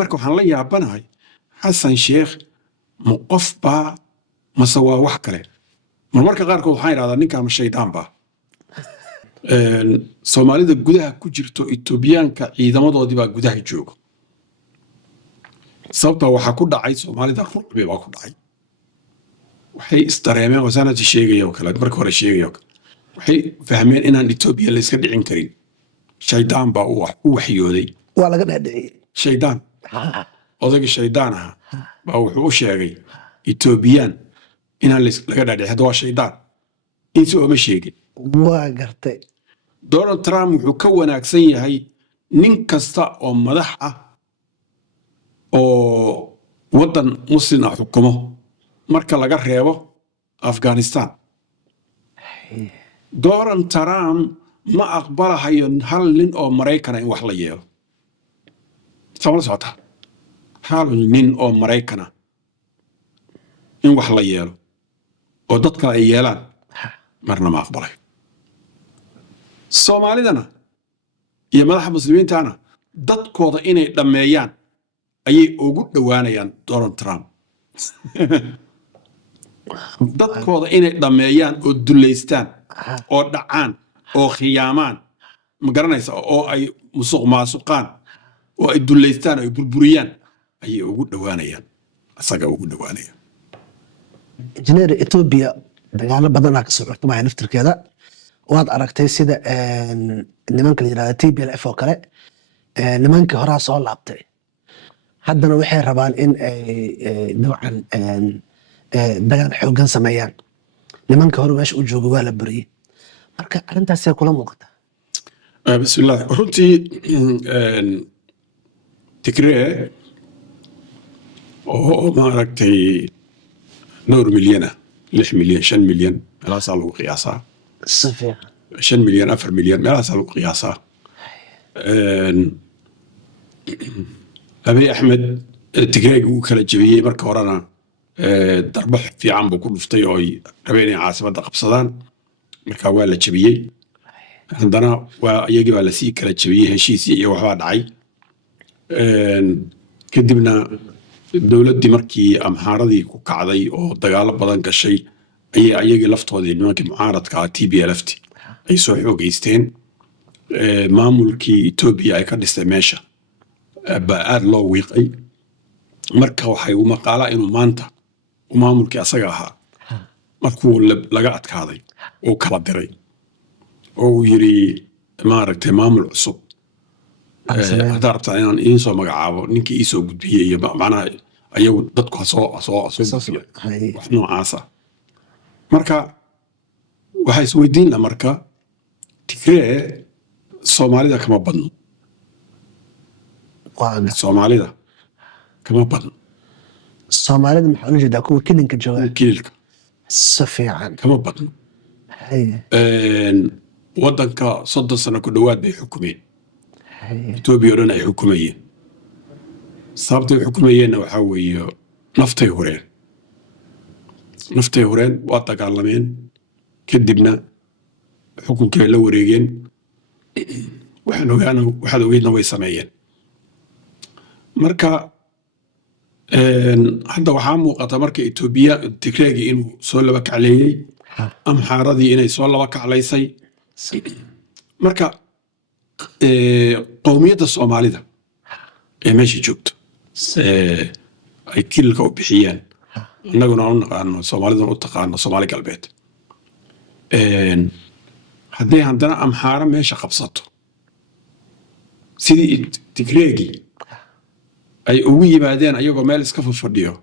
marka waxaan la yaabanahay xasan sheekh ma qof baa mase waa wax kale. marmarka qaarkood waxaan idhahdaa ninkaan ma shaydaan baa. soomaalida gudaha ku jirto Itoobiyaanka ciidamadoodii baa gudaha jooga. sababta waxaa ku dhacay soomaalida rucbi baa ku dhacay. waxay isdareemeen wasaanadii sheegaya oo kale marka hore sheegaya oo kale waxay fahmeen inaan Itoobiya la iska dhicin karin. shaydaan baa u waxyooday. waa laga dhaadhiciyey shaydaan odayga shaydaan aha baa wuxuu u sheegay Itoobiyaan inaan laga dhaadhicin. hadda waa shaydaan insi ooma sheegin. waa gartay Donald Trump wuxuu ka wanaagsan yahay nin kasta oo madax ah oo waddan muslim ah xukumo marka laga reebo Afghanistan. Donald Trump ma aqbalahayo hal nin oo Maraykana in wax la yeelo. sabab socota hal nin oo Maraykana in wax la yeelo oo dadka ay yeelaan marna ma aqbalayo. Soomaalidana iyo madaxa muslimiintana dadkooda inay dhameeyaan ayay ugu dhawaanayaan Donald Trump. dadkooda inay dhameeyaan oo duleystaan oo dhacaan oo khiyaamaan ma garanaysa oo ay musuq maasuqaan oo ay duleystaan ay burburiyaan ayay ugu dhawaanayaan asaga ugu dhawaanayaan. injineer Ethiopia dagaalo badan ka soo xirtay naftirkeeda waad aragtay sida nimanka la yiraahdo TPLF oo kale nimanka hore soo laabtay haddana waxay rabaan in ay noocan dagaal xooggan sameeyaan nimanka hore meesha u jooga waa la buriyay marka arintaas ay kula muuqataa. bismillah runtii Tigray oo ma aragtay dhowr milyan 6 milyan 5 milyan meelahaas lagu qiyaasaa. safiya 5 milyan 4 milyan meelahaas lagu qiyaasaa. Abiy Ahmed Tigray uu kala jabiyay marka horena darbax fiican buu ku dhuftay oo ay rabeen in caasimadda qabsadaan marka waa la jabiyay. haddana waa iyagii baa la sii kala jabiyay heshiisii iyo waxbaa dhacay. kadibna dowladdii markii amxaaradii ku kacday oo dagaalo badan gashay ayay ayagii laftoodii nimankii mucaaradka ah TPLF ay soo xoogeysteen. maamulkii Itoobiya ay ka dhistay meesha baa aad loo wiiqay. marka waxay u maqaalaa inuu maanta maamulkii asaga ahaa markuu laga adkaaday oo kala diray oo uu yiri maaragtay maamul cusub hadda rabtaa inaan idiin soo magacaabo ninkii ii soo gudbiyey iyo macnaha ayagu dadku soo wax noocaasa. marka waxay isweydiinna marka Tigray Soomaalida kama badno. Soomaalida kama badno. Soomaalida maxaa la jeedaa kuwa kilinka jooga kililka si fiican kama badno. waddanka 30 sano ku dhawaad bay xukumeen. Itoobiya oo dhan ay xukumayeen. sababtay xukumayeenna waxaa weeye naftay horeen waa dagaalameen kadibna xukunkii la wareegeen waxaad ogeydna way sameeyeen. marka hadda waxaa muuqata marka Itoobiya Tigraygi inuu soo laba kacleeyay amxaaradii inay soo laba kaclaysay. marka qowmiyadda Soomaalida ee meesha joogto ay kililka u bixiyeen annaguna u naqaano Soomaaliduna u taqaano Soomaali galbeed. haddii haddana amxaara meesha qabsato sidii Tigraygi ay ugu yimaadeen ayagoo meel iska fadhiyo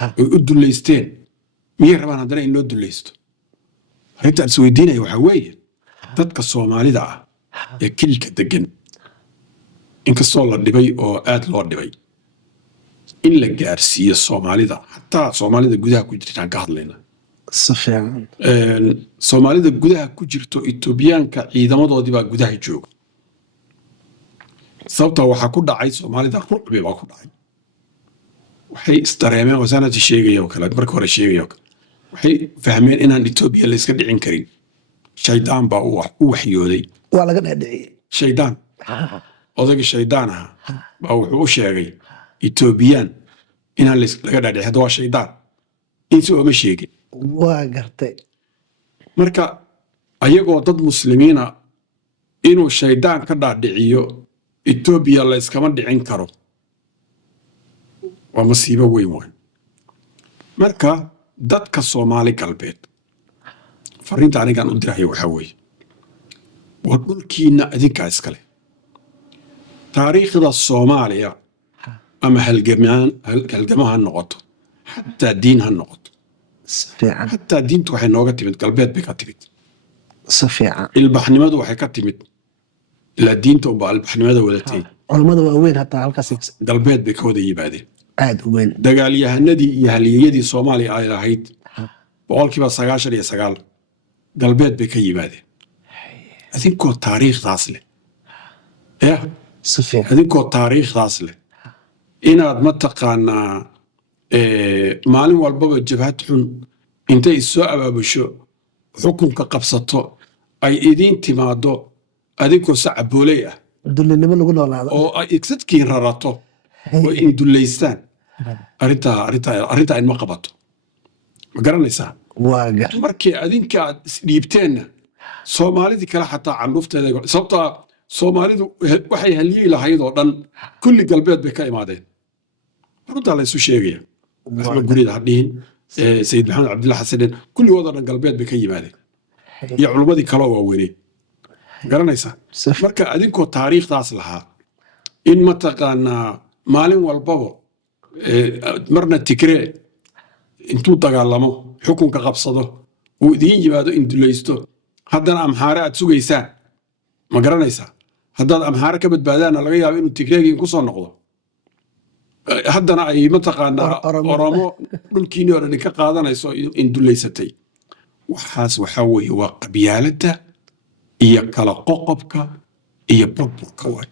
ay u duleysteen miyay rabaan haddana in loo duleysto. arrinta isweydiinaya waxaa weeye dadka Soomaalida ah ee kililka degan inkastoo la dhibay oo aad loo dhibay in la gaarsiiyo Soomaalida xataa Soomaalida gudaha ku jirtaan ka hadlayna. safiyan Soomaalida gudaha ku jirto Itoobiyaanka ciidamadoodii baa gudaha jooga. sababta waxaa ku dhacay Soomaalida rucbi baa ku dhacay. waxay isdareemeen wasaanadii sheegaya oo kale marka hore sheegaya oo kale waxay fahmeen inaan Itoobiya la iska dhicin karin. shaydaan baa u waxyooday. waa laga dhaadhiciyey shaydaan odayga shaydaan aha baa wuxuu u sheegay etoobiyaan inaan laga dhaadhici hadda waa shaydaan insi ooma sheegin waa gartay marka ayagoo dad muslimiina inuu shaydaan ka dhaadhiciyo etoobiya la iskama dhicin karo waa masiibo weyn waay marka dadka Soomaali galbeed fariinta anigaan u dirayo waxaa weeye waa dhulkiina adinkaa iskale taariikhda Soomaaliya ama halgama ha noqoto xataa diin ha noqoto fiican xataa diintu waxay nooga timid galbeed bay ka timid si fiican ilbaxnimadu waxay ka timid ilaa diinta unbaa ilbaxnimada wadatay culamada waaweyn hataa halkaas galbeed bay ka wada yimaadeen aad u weyn dagaalyahanadii iyo halyeeyadii Soomaaliya ay lahayd 99% galbeed bay ka yimaadeen adinkoo taariikhdaas leh si fiican adinkoo taariikhdaas leh inaad mataqaanaa maalin walbaba jabhad xun intay soo abaabusho xukunka qabsato ay idiin timaado adinkoo sacabooley ah dullinimo lagu noolaado oo ay igsadkiin rarato oo in dullaystaan arrintaa inma qabato ma garanaysaa waa gar markii adinka aad isdhiibteenna soomaalidii kale xataa candhuufteeda sababtaa Soomaalidu waxay haliyey lahayd oo dhan kulli galbeed bay ka imaadeen runtaa la isu sheegaya Axmed Guriid hadhiin Sayid Maxamed Cabdilla Xasan kulligood oo dhan galbeed bay ka yimaadeen iyo culumadii kale oo waaweynay garanaysaa marka adinkoo taariikhdaas lahaa in mataqaanaa maalin walbaba marna Tigree intuu dagaalamo xukunka qabsado uu idiin yimaado in dulaysto haddana Amxaare aad sugaysaan ma garanaysaa haddaad Amxaare ka badbaadaana laga yaabo inuu Tigreegiin ku soo noqdo haddana ay mataqaanaa Oromo dhulkiini oo dhan ka qaadanayso in dulaysatay waxaas waxaa weeye waa qabyaaladda iyo kala qoqobka iyo burburka waay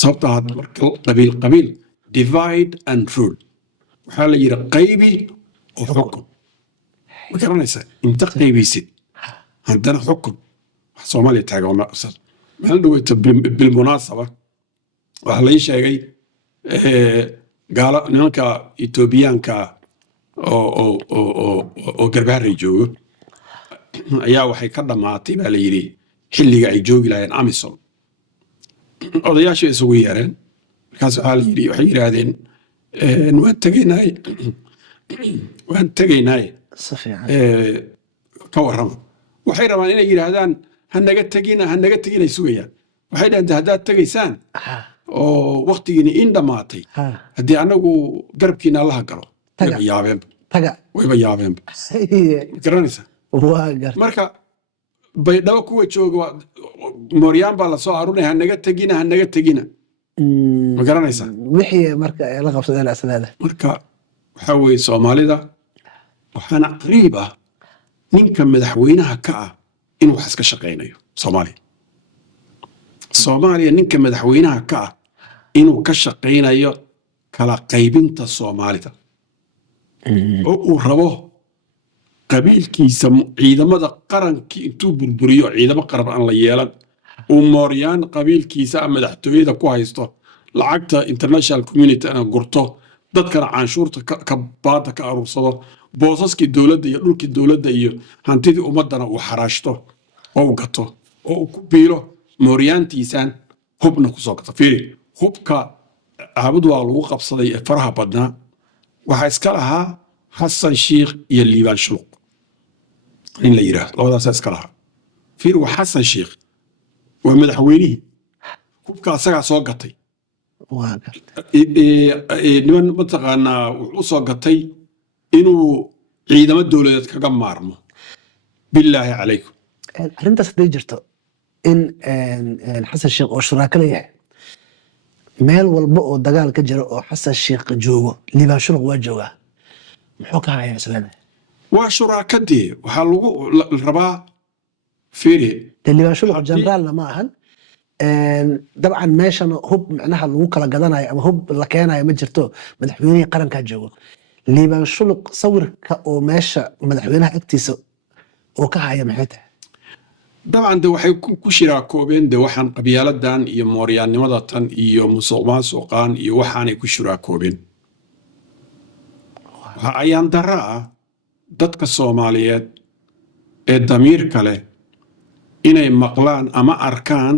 sababtaa marka qabiil divide and rule waxaa la yidhi qaybi oo xukun ma garanaysaa inta qaybaysid haddana xukun wax Soomaaliya taagan maalin dhaweyta bilmunaasaba waxaa lai sheegay gaala nimanka Etoobiyaanka oo Garbaharey joogo ayaa waxay ka dhamaatay baa la yidhi xilliga ay joogi lahayn Amisom odayaasha isugu yeereen markaas waxay yidhaahdeen waan tegaynaaye si fiican ka warrama waxay rabaan inay yidhaahdaan ha naga tegina ay sugayaan waxay dhaheen haddaad tegaysaan oo waqtigiina in dhammaatay haddii anagu garabkiina allaha galo wayba yaabeenba garanaysaa waa gar marka baydhabo kuwa jooga mooryaan baa la soo arunaya ha naga tegina ma garanaysaa wixii marka ay la qabsadeen asnaada marka waxaa weeye Soomaalida waxaana qariib ah ninka madaxweynaha ka ah inuu wax iska shaqeynayo Soomaaliya ninka madaxweynaha ka ah inuu ka shaqeynayo kala qaybinta Soomaalida oo uu rabo qabiilkiisa ciidamada qarankii intuu burburiyo ciidamo qaran aan la yeelan uu mooryaan qabiilkiisa madaxtooyada ku haysto lacagta international community ana gurto dadkana canshuurta ka baada ka aruursado boosaskii dowladda iyo dhulkii dowladda iyo hantidii ummadana uu xaraashto oo uu gato oo uu ku biilo mooryaantiisaan hubna ku soo gato fiiri hubka aabud waa lagu qabsaday ee faraha badnaa waxaa iska lahaa Xasan Sheikh iyo Liibaan Shuluq in la yiraahdo labadaas iska lahaa fiiri waa Xasan Sheikh waa madaxweynihii hubka asagaa soo gatay waa gar niman mataqaanaa wuxuu soo gatay inuu ciidamo dowladeed kaga maarmo billaahi calaykum arrintaas hadday jirto in Xasan Sheikh oo shuraaka leeyahay meel walba oo dagaal ka jira oo Xasan Sheikh joogo Liibaan Shuluq waa joogaa muxuu ka hayaa isleena waa shuraakadii waxaa lagu rabaa fiiri Liibaan Shuluq generaalna ma ahan dabcan meeshan hub macnaha lagu kala gadanayo ama hub la keenayo ma jirto madaxweynihii qarankaa joogo Liibaan Shuluq sawirka oo meesha madaxweynaha agtiisa oo ka haya maxay tahay dabcan de waxay ku shiraakoobeen de waxaan qabyaaladan iyo mooryaannimada tan iyo musuqmaasuqaan iyo waxaanay ku shiraakoobeen. waxa ayaan dara ah dadka Soomaaliyeed ee damiirka leh inay maqlaan ama arkaan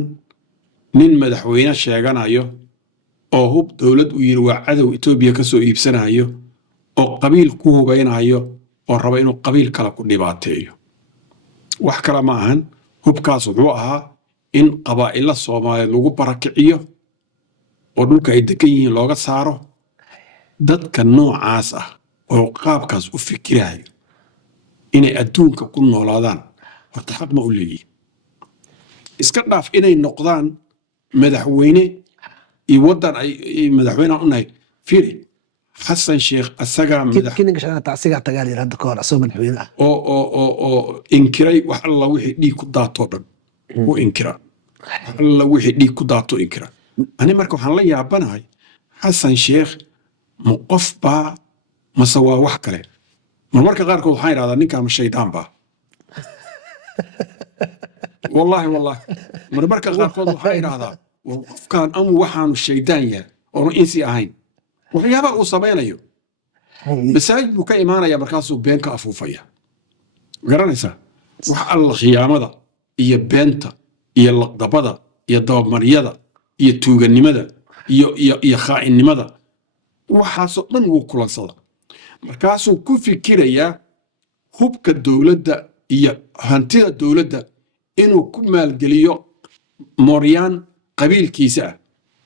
nin madaxweyne sheeganayo oo hub dowlad u yiri waa cadow Itoobiya ka soo iibsanayo oo qabiil ku hubeynayo oo raba inuu qabiil kale ku dhibaateeyo. wax kale ma ahan hubkaas wuxuu ahaa in qabaa'illa Soomaaliyeed lagu barakiciyo oo dhulka ay degan yihiin looga saaro. dadka noocaas ah oo qaabkaas u fikirayo inay adduunka ku noolaadaan horta xaq ma u leeyihiin. iska dhaaf inay noqdaan madaxweyne iyo waddan ay madaxweyne u nahay. fiiri xasan sheekh asagaa kininka shanaad asigaa tagaal yiri hadda ka hor asoo madaxweyne ah oo inkiray wax alla wixii dhiig ku daatoo dhan u inkira. wax alla wixii dhiig ku daato inkira. ani marka waxaan la yaabanahay xasan sheekh ma qof baa mase waa wax kale. marmarka qaarkood waxaan idhahdaa ninkaan ma shaydaan baa. wallaahi marmarka qaarkood waxaan idhahdaa qofkaan amu waxaanu shaydaan yahay oonu insi ahayn. waxyaabaha uu samaynayo masaajid buu ka imaanaya markaasuu been ka afuufaya. garanaysaa wax alla khiyaamada iyo beenta iyo laqdabada iyo dabamaryada iyo tuuganimada iyo khaa'inimada waxaasoo dhan wuu kulansada. markaasuu ku fikirayaa hubka dowladda iyo hantida dowladda inuu ku maalgeliyo mooryaan qabiilkiisa ah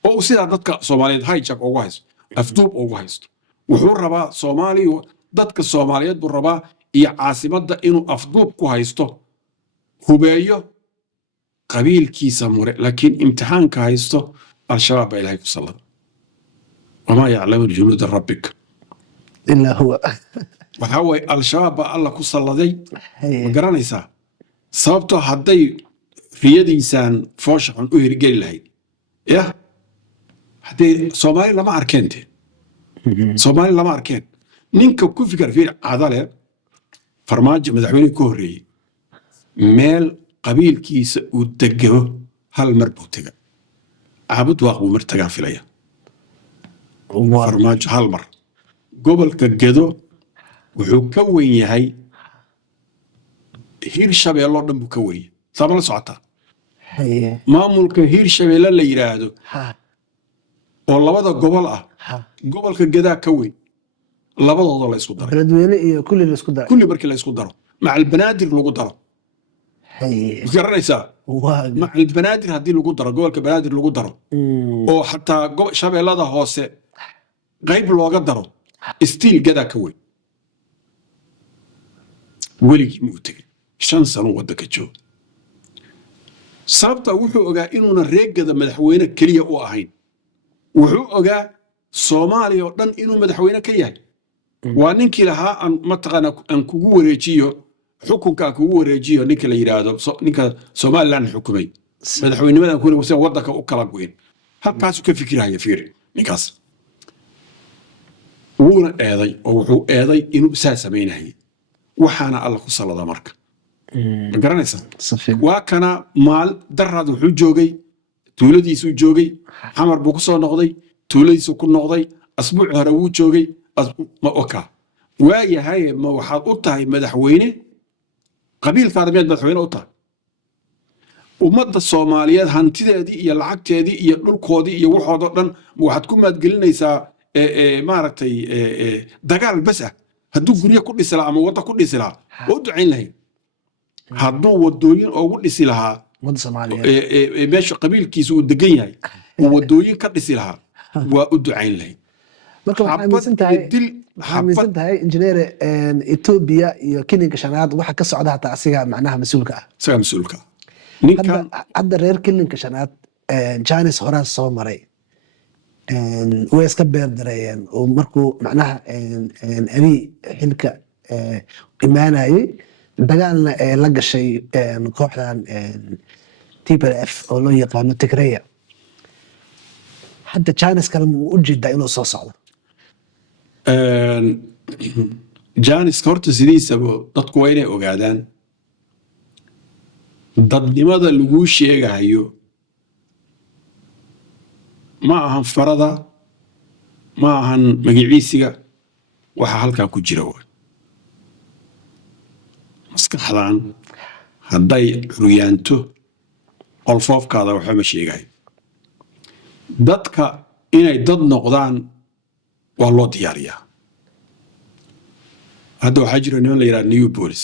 oo uu sidaa dadka Soomaaliyeed hijack ugu haysto afduub ugu haysto. wuxuu rabaa Soomaaliya dadka Soomaaliyeed buu rabaa iyo caasimadda inuu afduub ku haysto hubeeyo qabiilkiisa mure laakiin imtixaanka haysto al-shabaab baa ilaahay ku sallada. wamaa yaclamu junuuda rabbika ilaa huwa waxaa waye al-shabaab baa alla ku salladay. ma garanaysaa sababtoo hadday riyadiisaan foosha xun u hirgeli lahayd yah haddee Soomaali lama arkeente. Soomaali lama arkeen. ninka ku fikir fiir cadale farmaajo madaxweyne ku horreeyey meel qabiilkiisa uu deggo hal mar buu tega. caabud waaq buu mar tagaa filaya farmaajo hal mar. gobolka Gedo wuxuu ka weyn yahay Hirshabeelle oo dhan buu ka weyn yahay. saama la socotaa maamulka Hirshabeelle la yiraahdo oo labada gobol ah gobolka Gedaa ka weyn labadooda la isku daray. beledweyne iyo kulli la isku daray kulli markii la isku daro macal banaadir lagu daro. garanaysaa macal banaadir haddii lagu daro gobolka banaadir lagu daro oo xataa shabeellada hoose qayb looga daro stiil Gedaa ka weyn. weligii muu tegey 5 sano waddanka jooga. sababta wuxuu ogaa inuuna reegada madaxweyne keliya u ahayn. wuxuu ogaa Soomaaliya oo dhan inuu madaxweyne ka yahay. waa ninkii lahaa aan kugu wareejiyo xukunka aan kugu wareejiyo ninka la yiraahdo ninka Somaliland xukumay madaxweynimada ku wareegsan waddanka u kala goyn. halkaasuu ka fikiraya fiir ninkaas wuuna eeday oo wuxuu eeday inuu saa sameynayay. waxaana alla ku sallada marka. ma garanaysaa waa kana maal daraad wuxuu joogay tuuladiisuu joogay xamar buu ku soo noqday tuuladiisuu ku noqday asbuuc hore wuu joogay ma oka waayahay ma waxaad u tahay madaxweyne qabiilkaada miyaad madaxweyne u tahay. ummadda Soomaaliyeed hantideedii iyo lacagteedii iyo dhulkoodii iyo waxoodo dhan waxaad ku maadgelinaysaa maaragtay dagaal bas ah. hadduu guryo ku dhisi lahaa ama wadda ku dhisi lahaa waa u ducayn lahayn. hadduu wadooyin ugu dhisi lahaa meesha qabiilkiisa uu degan yahay oo wadooyin ka dhisi lahaa waa u ducayn lahayn. marka waxaa aaminsan tahay injineere Ethiopia iyo kininka shanaad waxa ka socda hataa asiga macnaha mas'uulka ah. isaga mas'uulka hadda reer kininka shanaad Janice horaa soo maray way iska beerdareeyeen oo markuu macnaha abi xilka imaanayay dagaalna la gashay kooxdan TPLF oo loo yaqaano Tigray. hadda Janice kale ma u jeedaa inuu soo socdo. Janice horta sidiisaba dadku waa inay ogaadaan dadnimada laguu sheegayo ma ahan farada ma ahan magaciisiga waxa halkaa ku jira waay maskaxdan hadday curyaanto qolfoofkaada waxba ma sheegayo dadka inay dad noqdaan waa loo diyaariyaa hadda waxaa jira niman la yidhaha new bolis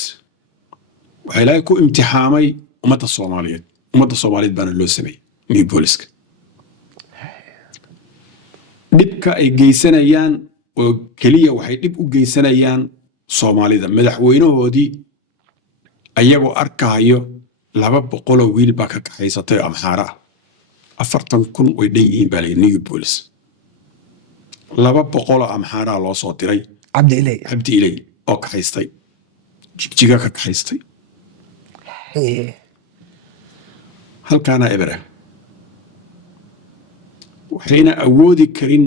waxaa ilaahay ku imtixaamay ummadda soomaaliyeed baana loo sameeyey new boliska dhibka ay geysanayaan oo keliya waxay dhib u geysanayaan soomaalida madaxweynahoodii ayagoo arkahayo 200 wiil baa ka kaxaysatay amxaara 40,000 way dhan yihiin baa layidhi new bolis 200 amxaara loo soo diray cabdi ilay oo kaxaystay jigjiga ka kaxaystay halkaana ebera waxayna awoodi karin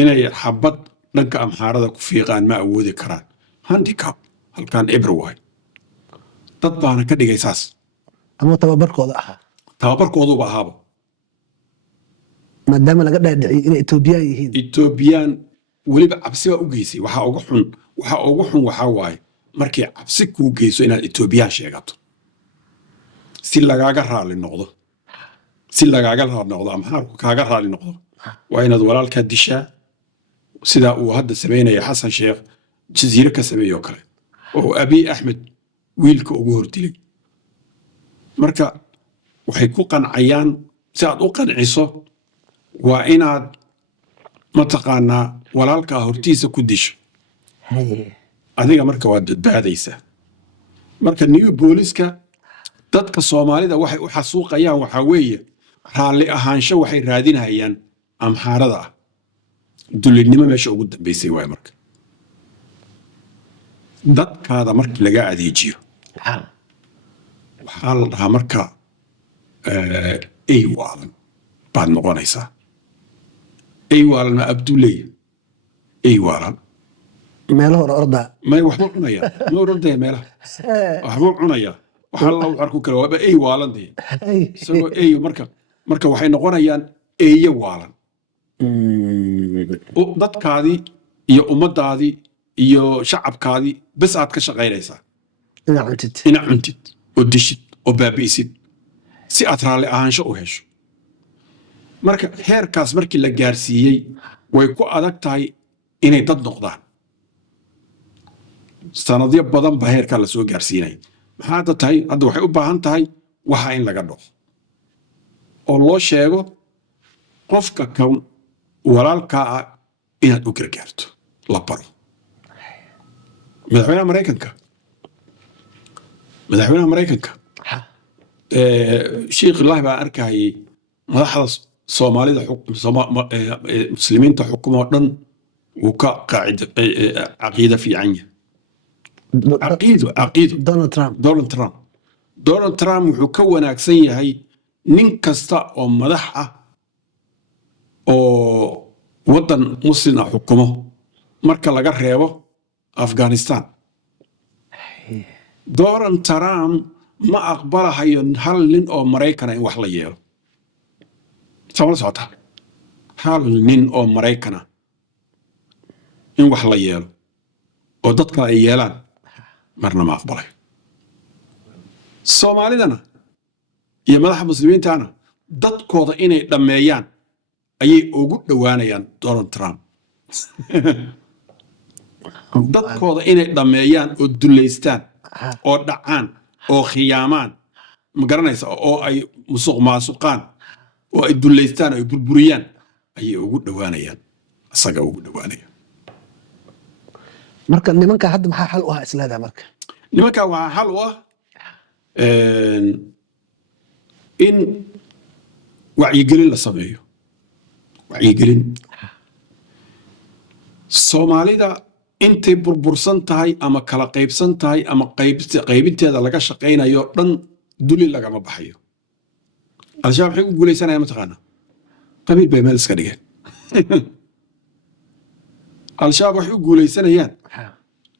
inay xabad dhanka amxaarada ku fiiqaan ma awoodi karaan handicap halkaan eber waay dad baana ka dhigay saas ama tababarkooduba ahaaba maadaama laga dhaadhiciyay inay etoobiyaan yihiin etoobiyaan weliba cabsi baa u geysay waxaa ugu xun waxaa waaye markay cabsi kuu geyso inaad etoobiyaan sheegato si lagaaga raali noqdo amxaarku kaaga raali noqdo waa inaad walaalkaa dishaa sidaa uu hadda samaynaya xasan sheekh jasiire ka sameeyoo kale oo abiy axmed wiilka ugu hordilay marka waxay ku qancayaan si aad u qanciso waa inaad mataqaanaa walaalkaa hortiisa ku disho adiga marka waad badbaadaysaa marka new booliska dadka soomaalida waxay u xasuuqayaan waxaa weeye raalli ahaansho waxay raadinayaan amxaarada ah dulinimo meesha ugu dambaysay waay marka dadkaada markii laga adeejiyo waxaa la dhahaa marka ey waalan baad noqonaysaa ey waalan ma abduleey ey waalan meelo hore ordaa may waxbuu cunayaa ma ordaya meelaha waxbuu cunayaa waxaa la arku kara waaba ey waalan dee isagoo eyo marka waxay noqonayaan eeye waalan dadkaadii iyo ummadaadii iyo shacabkaadii bes aad ka shaqaynaysaa inaad cuntid oo dishid oo baabi'isid si aad raalli ahaansho u hesho marka heerkaas markii la gaarsiiyey way ku adag tahay inay dad noqdaan sanadyo badan ba heerkaa la soo gaarsiinaya maxaa hadda tahay hadda waxay u baahan tahay waxa in laga dhaco oo loo sheego qofka kan walaalkaa ah inaad u gargaarto la baro madaxweynaha maraykanka sheekh ilaahi baan arkayay madaxda soomaalida muslimiinta xukumoo dhan wuu ka caqiida fiican yahay caqiido Donald Trump wuxuu ka wanaagsan yahay nin kasta oo madax ah oo waddan muslim ah xukumo marka laga reebo Afghanistan Donald Trump ma aqbalahayo hal nin oo Maraykan in wax la yeelo sabab socota hal nin oo Maraykan in wax la yeelo oo dadka ay yeelaan marna ma aqbalay Soomaalidana iyo madaxa muslimiintana dadkooda inay dhameeyaan ayay ugu dhawaanayaan Donald Trump dadkooda inay dhameeyaan oo duleystaan oo dhacaan oo khiyaamaan ma garanaysa oo ay musuq maasuqaan oo ay duleystaan oo ay burburiyaan ayay ugu dhawaanayaan asaga ugu dhawaanayaan marka nimanka hadda maxaa xal u ah islaada marka nimanka waxaa xal u ah in wacyigelin la sameeyo wacyigelin Soomaalida intay burbursan tahay ama kala qaybsan tahay ama qaybinteeda laga shaqaynayo dhan duli lagama baxayo al-shabaab waxay u guuleysanayaan mataqaana qabiil bay meel iska dhigeen al-shabaab waxay u guuleysanayaan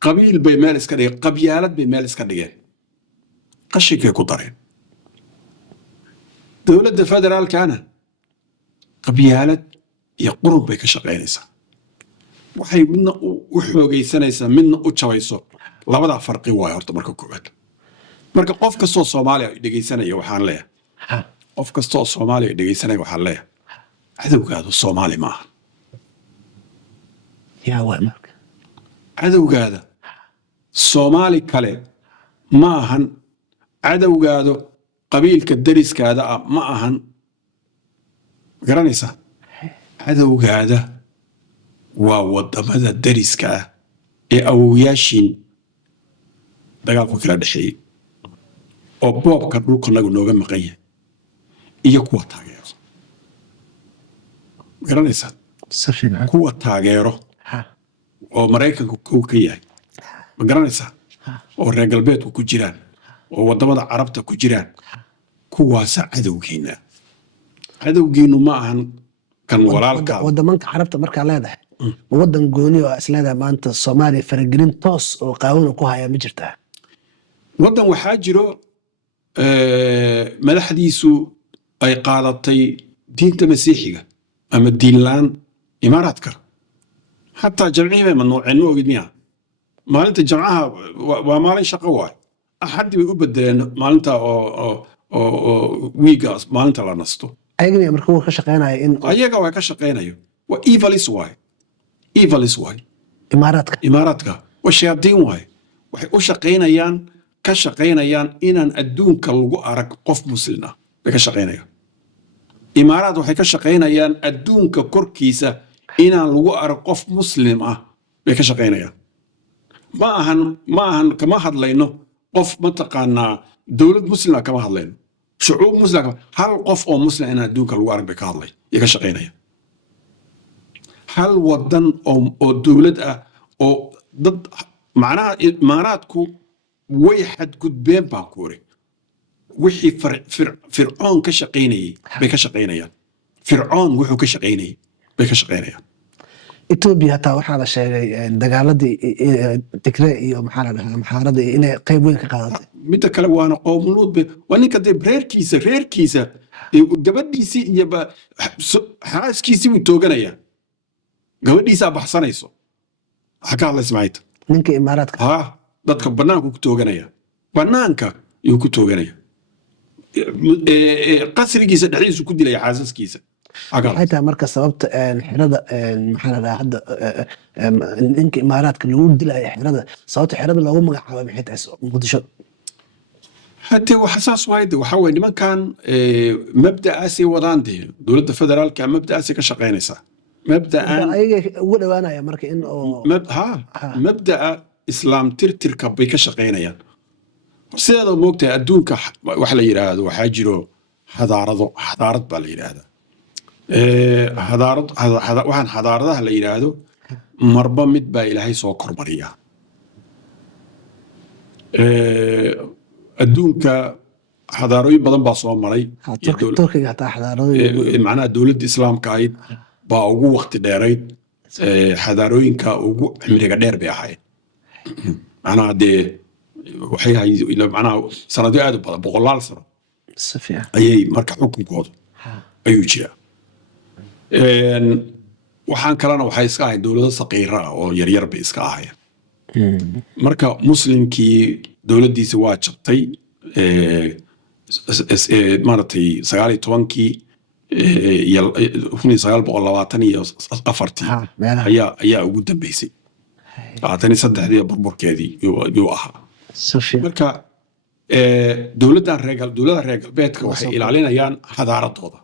qabiil bay meel iska dhigeen qabyaalad bay meel iska dhigeen qashinkay ku dareen dowladda federaalkana qabyaalad iyo qurun bay ka shaqaynaysaa waxay midna u xoogaysanaysaa midna u jabayso labadaa farqi waayo horta marka koowaad marka qof kastoo soomaaliya dhegaysanaya waxaan leeyahay qof kastoo soomaaliya dhegaysanaya waxaan leeyahay cadowgaadu soomaali maaha yaa waa marka cadowgaada soomaali kale ma ahan cadowgaado qabiilka dariskaada ah ma ahan garanaysaa cadowgaada waa wadamada dariska ah ee awowyaashiin dagaalku kala dhexeeyey oo boobka dhulkanagu nooga maqan yahay iyo kuwa taageero garanaysaa kuwa taageero oo maraykanku kow ka yahay ma garanaysaa oo reer galbeedku ku jiraan oo wadamada carabta ku jiraan kuwaasa cadowgiina cadowgiinu ma ahan kan walaalka wadamanka carabta markaa leedahay ma wadan gooni oo isleedahay maanta soomaaliya faragelin toos oo qaawada ku haya ma jirtaa wadan waxaa jiro madaxdiisu ay qaadatay diinta masiixiga ama diinlaan imaaraadka xataa jamcihii bay mamnuuceen ma ogid miya maalinta jamcaha waa maalin shaqo waay axaddii bay u bedeleen maalinta oo wiigaas maalinta la nasto ayaga marka uu ka shaqeynaya in ayaga waa ka shaqeynayo waa evalis waay imaaraadka waa shayaadiin waay waxay u shaqeynayaan ka shaqeynayaan inaan adduunka lagu arag qof muslin ah bay ka shaqeynayaan imaaraad waxay ka shaqeynayaan adduunka korkiisa inaan lagu arag qof muslim ah bay ka shaqeynayaan ma ahan kama hadlayno qof mataqaanaa dowlad muslima kama hadlayno shucuub muslim hal qof oo muslim inaan adduunka lagu arag bay ka hadlay iyo ka shaqeynaya hal wadan oo dowlad ah oo dad macnaha imaaraadku way xadgudbeen baan ku ori wixii fircoon ka shaqeynayay bay ka shaqeynayaan fircoon wuxuu ka shaqeynayay bay ka shaqeynayaan Ethiopia hataa waxaa la sheegay dagaaladii Tigray iyo maxaa la dhahaa maxaaradda inay qayb weyn ka qaadatay midda kale waana qowmuluud waa ninka dee reerkiisa gabadhiisii iyo xaaskiisii buu tooganayaa gabadhiisaa baxsanayso waxaa ka hadlaysa maxay tahay ninka imaaraadka dadka bannaanku ku tooganaya bannaanka yuu ku tooganaya qasrigiisa dhexdiisu ku dilaya xaasaskiisa waxay tahay marka sababta xirada maxaa la dhahaa hadda ninka imaaraadka lagu dilaya xirada sababta xirada loogu magacaabay maxay tahay muqdisho haddee saas waayde waxaa weye nimankan mabda'aasay wadaan dee dowladda federaalka mabda'aasay ka shaqaynaysaa mabda'an ayaga ugu dhawaanaya marka in mabda'a islaam tirtirka bay ka shaqaynayaan sideeda moogtahay adduunka wax la yidhaahdo waxaa jiro xadaarad baa la yidhaahdaa waxaan xadaaradaha la yidhaahdo marba mid baa ilaahay soo kormariya adduunka xadaarooyin badan baa soo maray turkiga hataa macnaha dowladda islaamka ahayd baa ugu waqti dheerayd xadaarooyinka ugu cimriga dheer bay ahayd macnaha dee waxay ahayd macnaha sanadyo aad u badan boqolaal sano ayay marka xukunkooda ayuu jiraa waxaan kalena waxay iska ahayn dowlado saqiira ah oo yaryar bay iska ahayeen marka muslimkii dowladdiisa waa jabtay maaragtay 19 iyo 1924 ayaa ugu dambeysay 23 burburkeedii yuu ahaa marka dowladaha reer galbeedka waxay ilaalinayaan xadaaradooda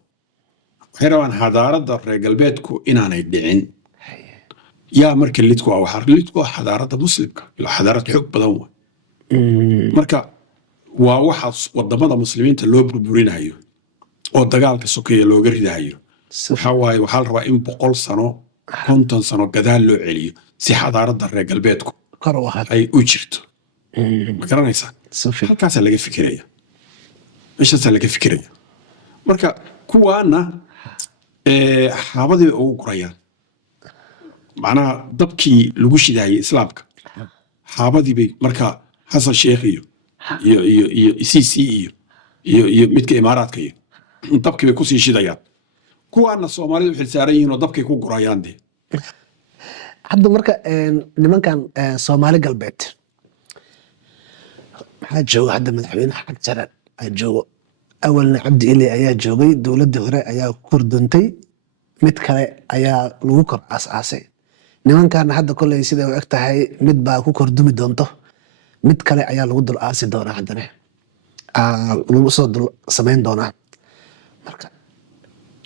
waxay rabaan xadaaradda reer galbeedku inaanay dhicin yaa marka lidku waxaa lidku xadaaradda muslimka ilaa xadaarad xoog badan wa marka waa waxa wadamada muslimiinta loo burburinayo oo dagaalka sokeeye looga ridayo waxaa waaye waxaa la rabaa in 100 sano 50 sano gadaal loo celiyo si xadaaradda reer galbeedku ay u jirto ma garanaysaa halkaasaa laga fikiraya meeshaasaa laga fikiraya marka kuwaana xaabadii bay ugu gurayaan macnaha dabkii lagu shidayay islaamka xaabadii bay marka xasan sheekh iyo CC iyo midka imaaraadka iyo dabkii bay kusii shidayaan kuwaana Soomaalidu xil saaran yihiin oo dabkay ku gurayaan dee hadda marka nimankan Soomaali galbeed maxaa jooga hadda madaxweynaha xag jaran ayaa joogo awalna Cabdi Ile ayaa joogay dowladda hore ayaa ku kordoontay mid kale ayaa lagu kor aas-aasay nimankan hadda kolay sida u eg tahay mid baa ku kordumi doonto mid kale ayaa lagu dul aasi doonaa haddana lagu soo dul samayn doonaa marka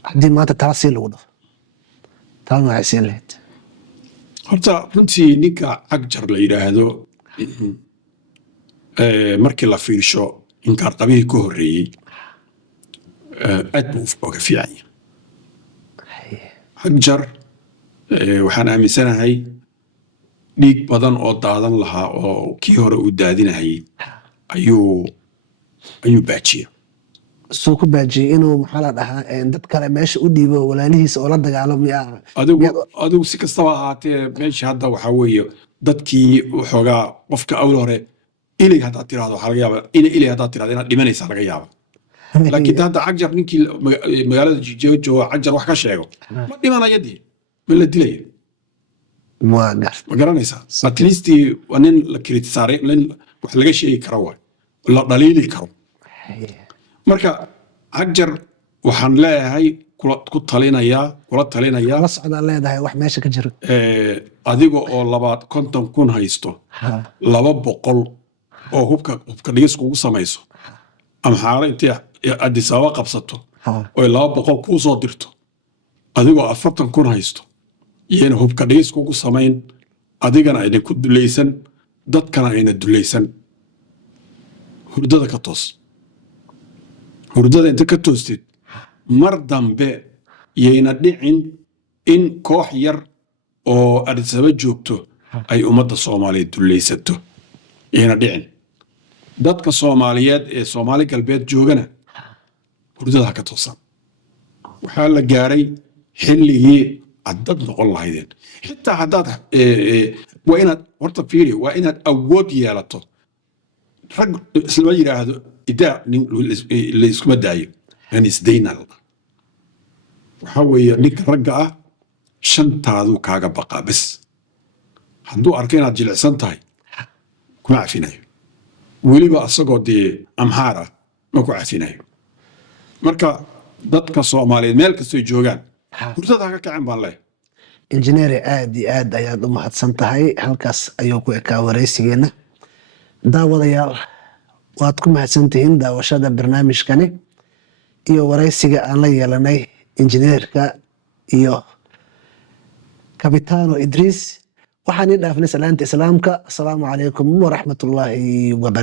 haddii maanta tala sii lagu dhafo talana waxay siin lahayd horta runtii ninka Cagjar la yidhaahdo markii la fiirsho inkaar qabihii ka horreeyey aad buu uga fiican yahay Cagjar waxaan aaminsanahay dhiig badan oo daadan lahaa oo kii hore u daadinayay ayuu baajiya soo ku baajiyay inuu maxaa la dhahaa dad kale meesha u dhiibo walaalihiisa oo la dagaalamo adigu si kastaba ahaatee meesha hadda waxaa weeye dadkii waxoogaa qofka awal hore ilig haddaad tiraahdo waxaa laga yaaba ilig haddaad tirahdo inaad dhimanaysaa laga yaaba laakiin hadda Cagjar ninkii magaalada jooga Cagjar wax ka sheego ma dhimanaya dee ma la dilaya ma garanaysaa at least waa nin la kritisaaray nin wax laga sheegi karo waay la dhaliili karo marka Cagjar waxaan leeyahay kula talinayaa la socdaa leedahay wax meesha ka jiro adiga oo 50,000 haysto 200 oo hubka dhigis kugu samayso ama xaala intee Addis Ababa qabsato oo 200 kuu soo dirto adigoo 40,000 haysto iyana hubka dhigis kugu samayn adigana ayna ku dulaysan dadkana ayna dulaysan hurdada ka toos hurdada inta ka toostid mar dambe yayna dhicin in koox yar oo Addis Ababa joogto ay ummadda Soomaaliyeed dulaysato yayna dhicin dadka Soomaaliyeed ee Soomaali galbeed joogana hurdada ka toosan waxaa la gaaray xilligii addad noqon lahaydeen xitaa haddaad waa inaad horta fiiri waa inaad awood yeelato rag isla yiraahdo idaa la iskuma daayo yani isdayna waxaa weeye ninka ragga ah shantaadu kaaga baqaa bas hadduu arko inaad jilicsan tahay kuma cafinayo weliba asagoo dee amxaar ah ma ku cafinayo marka dadka Soomaaliyeed meel kastoo joogaan hurdada ka kacin baan leeyahay injineer aad iyo aad ayaad u mahadsan tahay halkaas ayuu ku ekaa wareysigeena daawadayaal waad ku mahadsantihiin daawashada barnaamijkani iyo wareysiga aan la yeelanay injineerka iyo Kabitaano Idriis waxaan dhaafnay salaanta islaamka assalaamu calaykum waraxmatullaahi wabarakatuh